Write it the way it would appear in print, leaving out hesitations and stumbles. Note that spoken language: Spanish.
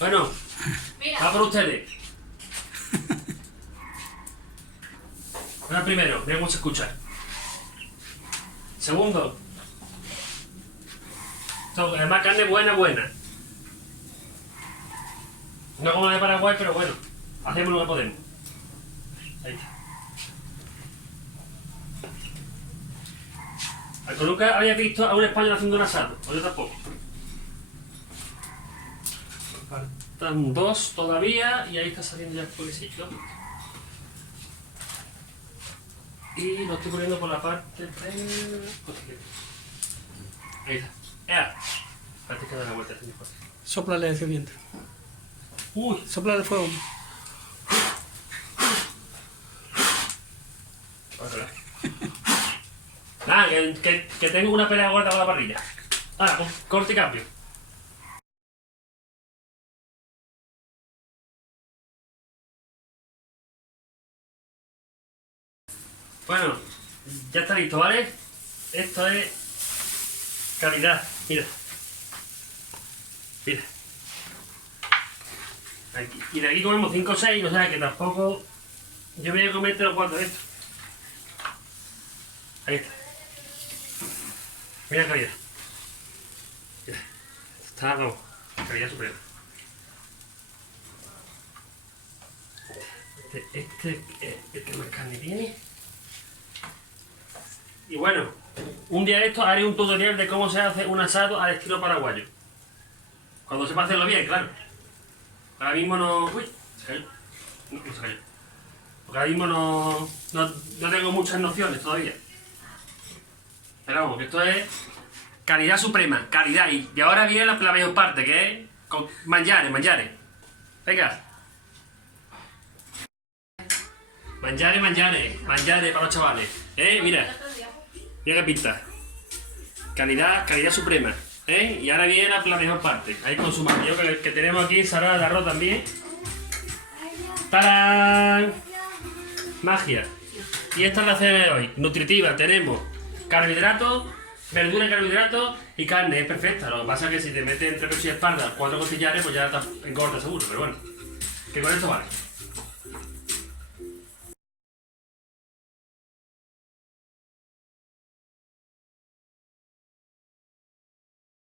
Bueno, va por ustedes. Ahora primero, mira cómo se escucha. Segundo. Esto, además carne buena, buena. No como la de Paraguay, pero bueno, hacemos lo que podemos. Ahí está. ¿Algo nunca había visto a un español haciendo un asado? O yo tampoco. Faltan dos todavía y ahí está saliendo ya el fueguecito. Y lo estoy poniendo por la parte de... Ahí está. ¡Ea! Espérate que da la vuelta. Sóplale hacia viento. ¡Uy! Sopla el fuego. Nada, que tengo una pelea gorda con la parrilla. Ahora, corte y cambio. Bueno, ya está listo, ¿vale? Esto es calidad, mira. Mira. Aquí. Y de aquí comemos 5 o 6, o sea que tampoco... Yo me voy a comer 3 o 4 de estos. Ahí está. Mira calidad. Mira. Está como calidad suprema. Este es que más carne tiene. Y bueno, un día de esto haré un tutorial de cómo se hace un asado al estilo paraguayo. Cuando sepa hacerlo bien, claro. Ahora mismo no... Uy, se cayó. No se cayó. Porque ahora mismo no tengo muchas nociones todavía. Pero vamos, que esto es calidad suprema, calidad. Y ahora viene la mejor parte, que es con manjares. Venga. Manjares para los chavales. Mira. Mira qué pinta. Calidad suprema. Y ahora viene la mejor parte. Ahí con su mayo que tenemos aquí, ensalada de arroz también. ¡Tarán! Magia. Y esta es la cena de hoy. Nutritiva. Tenemos carbohidratos, verdura y carbohidratos y carne. Es perfecta. Lo que pasa es que si te metes entre pecho y espalda 4 costillares, pues ya te engorda seguro. Pero bueno, que con esto vale.